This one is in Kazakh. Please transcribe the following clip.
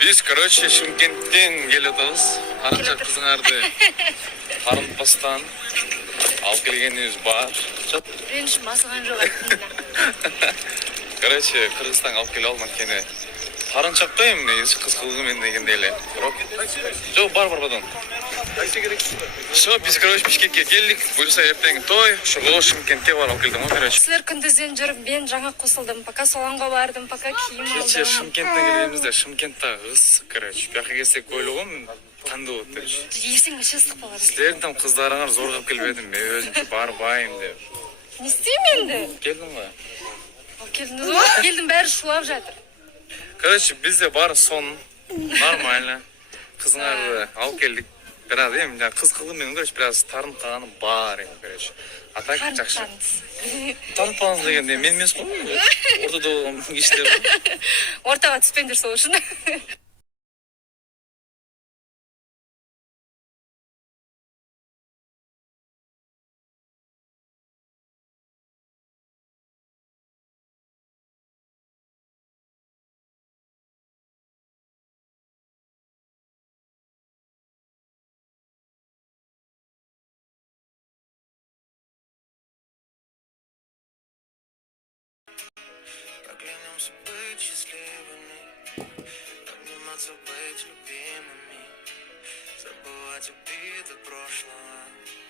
Biz, короче, Шымкенттен келатабыз. Канча кызыңарды карынтпастан алып келгенибиз бар. Ренжим басылган жок артында. Короче, Кыргызстанга алып келе алман кene. Карынчак да эми негизи кыз кылгы мен дегенде эле. Бирок жок бар батон. Все, biz, короче, Бишкекке келдик. Буюрса эртең той, ошого Шымкентке барып алып келдим го, короче. Силер күндүздөн жүрүп, мен жаңа косулдум. Пока салонго бардым, пока кийим Кече алдым. Шымкенттен келгенбизде, Шымкентте ысык, короче. Бияка келсек ойлогом, кандай болот деп. Эсиң ичи ысык болот. Силердин там кыздарыңар зоргоп келбедим, мен өзүмчө барбайм деп. Не істейм енді? Келдим го. Келдіңіз ғой? Келдім, бәрі шулап жатыр. Короче, бізде бар сон, нормально. Кызыңарды алып келдік. Біраз эми жаңа кыз кылды менен, короче, біраз тарынып калганым бар эми, короче. А так жакшы. Тарынпаңыз дегенде мен эмес го. Ортодо болгон кишилер. Ортаға түспеңдер сол үшін. Поклянемся быть счастливыми, обниматься, быть любимыми, забывать обиды прошлого.